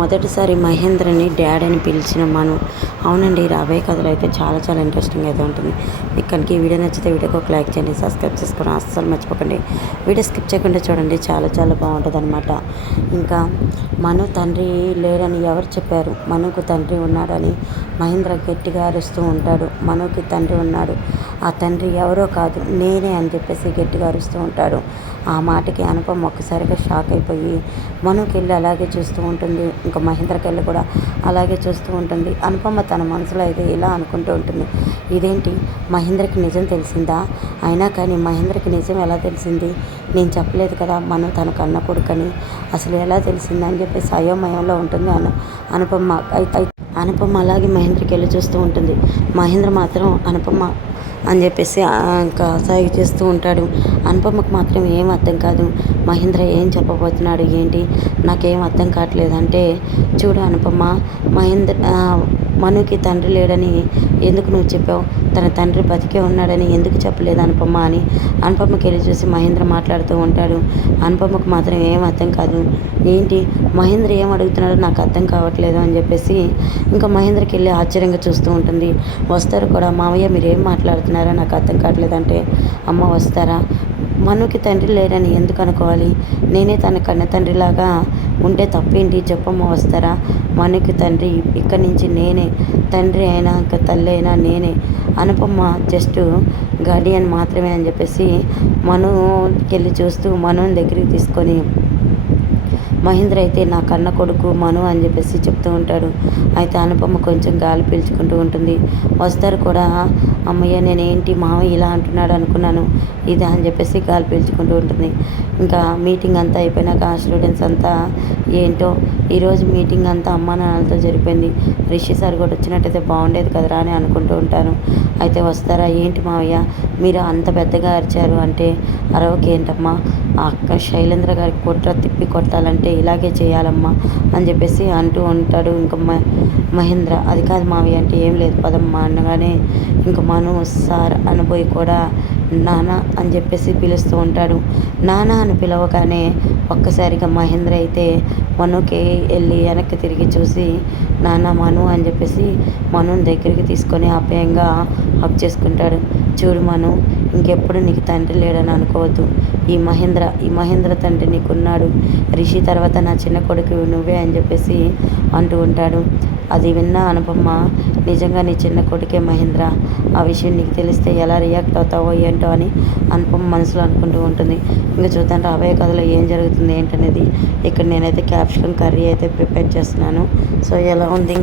మొదటిసారి మహేంద్రని డాడ్ అని పిలిచిన మను. అవునండి రాబోయే కథలు అయితే చాలా చాలా ఇంట్రెస్టింగ్ అయితే ఉంటుంది. మీకు కనుక ఈ వీడియో నచ్చితే వీడియోకి ఒక లైక్ చేయండి సబ్స్క్రైబ్ చేసుకోవడం అస్సలు మర్చిపోకండి. వీడియో స్కిప్ చేయకుండా చూడండి చాలా చాలా బాగుంటుంది అనమాట ఇంకా మను తండ్రి లేడని ఎవరు చెప్పారు? మనుకు తండ్రి ఉన్నాడని మహేంద్ర గట్టిగా అరుస్తూ ఉంటాడు. మనుకి తండ్రి ఉన్నాడు. ఆ తండ్రి ఎవరో కాదు నేనే అని చెప్పేసి గట్టిగా అరుస్తూ ఉంటాడు. ఆ మాటకి అనుపమ ఒక్కసారిగా షాక్ అయిపోయి మనుకెళ్ళి అలాగే చూస్తూ ఉంటుంది. ఇంకా మహేంద్రకెళ్ళి కూడా అలాగే చూస్తూ ఉంటుంది. అనుపమ తన మనసులో అయితే ఇలా అనుకుంటూ ఉంటుంది. ఇదేంటి? మహేంద్రకి నిజం తెలిసిందా? అయినా కానీ మహేంద్రకి నిజం ఎలా తెలిసింది? నేను చెప్పలేదు కదా మనం తన కన్న కొడుకని. అసలు ఎలా తెలిసింది అని చెప్పేసి అయోమయంలో ఉంటుంది అను అనుపమ. అయితే అనుపమ అలాగే మహేంద్రకి వెళ్ళి చూస్తూ ఉంటుంది. మహేంద్ర మాత్రం అనుపమ అని చెప్పేసి ఇంకా సాగి చేస్తూ ఉంటాడు. అనుపమకు మాత్రం ఏం అర్థం కాదు. మహేంద్ర ఏం చెప్పబోతున్నాడు ఏంటి? నాకేం అర్థం కావట్లేదు అంటే చూడు అనుపమ మహేంద్ర మనుకి తండ్రి లేడని ఎందుకు నువ్వు చెప్పావు? తన తండ్రి బతికే ఉన్నాడని ఎందుకు చెప్పలేదు అనుపమ్మ అని అనుపమ్మకి వెళ్ళి చూసి మహేంద్ర మాట్లాడుతూ ఉంటాడు. అనుపమ్మకు మాత్రం ఏం అర్థం కాదు. ఏంటి? మహేంద్ర ఏం అడుగుతున్నాడో నాకు అర్థం కావట్లేదు అని చెప్పేసి ఇంకా మహేంద్రకి వెళ్ళి ఆశ్చర్యంగా చూస్తూ ఉంటుంది. వస్తారు కూడా మావయ్య మీరు ఏం మాట్లాడుతున్నారో నాకు అర్థం కావట్లేదు అంటే అమ్మ వస్తారా? మనుకి తండ్రి లేరని ఎందుకు అనుకోవాలి? నేనే తన కన్న తండ్రిలాగా ఉంటే తప్పేంటి? చెప్పమ్మ వస్తారా? మనుకి తండ్రి ఇక్కడి నుంచి నేనే తండ్రి అయినా ఇంకా తల్లి అయినా నేనే అనుపమ్మ జస్ట్ గార్డియన్ మాత్రమే అని చెప్పేసి మనుకి వెళ్ళి చూస్తూ మనుని దగ్గరికి తీసుకొని మహేంద్ర అయితే నా కన్న కొడుకు మను అని చెప్పేసి చెప్తూ ఉంటాడు. అయితే అనుపమ కొంచెం గాలి పీల్చుకుంటూ ఉంటుంది. వస్తారు కూడా అమ్మయ్య నేనేంటి మామయ్య ఇలా అంటున్నాడు అనుకున్నాను. ఇది అని చెప్పేసి గాలి పీల్చుకుంటూ ఉంటుంది. ఇంకా మీటింగ్ అంతా అయిపోయినాక ఆ స్టూడెంట్స్ అంతా ఏంటో ఈరోజు మీటింగ్ అంతా అమ్మా నాన్నలతో జరిపోయింది రిషి సార్ కూడా వచ్చినట్టయితే బాగుండేది కదరా అని అనుకుంటూ ఉంటాను అయితే వస్తారా ఏంటి మావయ్య మీరు అంత పెద్దగా అరిచారు అంటే అరవకేంటమ్మా? అక్క శైలేంద్ర గారికి కుట్ర తిప్పి కొట్టాలని చేయాలంటే ఇలాగే చేయాలమ్మా అని చెప్పేసి అంటూ ఉంటాడు ఇంకా మహేంద్ర. అది కాదు మావి అంటే ఏం లేదు పదమ్మా అనగానే ఇంకా మను సార్ అనిపోయి కూడా నాన్న అని చెప్పేసి పిలుస్తూ ఉంటాడు. నాన్న అని పిలవగానే ఒక్కసారిగా మహేంద్ర అయితే మనుకి వెళ్ళి వెనక్కి తిరిగి చూసి నాన్న మను అని చెప్పేసి మనుని దగ్గరికి తీసుకొని ఆప్యాయంగా హక్ చేసుకుంటాడు. చూడు మను ఇంకెప్పుడు నీకు తండ్రి లేడని అనుకోవద్దు. ఈ మహేంద్ర ఈ మహేంద్ర తండ్రి నీకున్నాడు. రిషి తర్వాత నా చిన్న కొడుకు నువ్వే అని చెప్పేసి అంటూ ఉంటాడు. అది విన్న అనుపమ్మ నిజంగా నీ చిన్న కొడుకే మహేంద్ర? ఆ విషయం నీకు తెలిస్తే ఎలా రియాక్ట్ అవుతావో ఏంటో అని అనుపమ్మ మనసులో అనుకుంటూ ఉంటుంది. ఇంకా చూద్దాం రాబోయే కథలో ఏం జరుగుతుంది ఏంటనేది. ఇక్కడ నేనైతే క్యాప్సికమ్ కర్రీ అయితే ప్రిపేర్ చేస్తున్నాను. సో ఎలా ఉంది?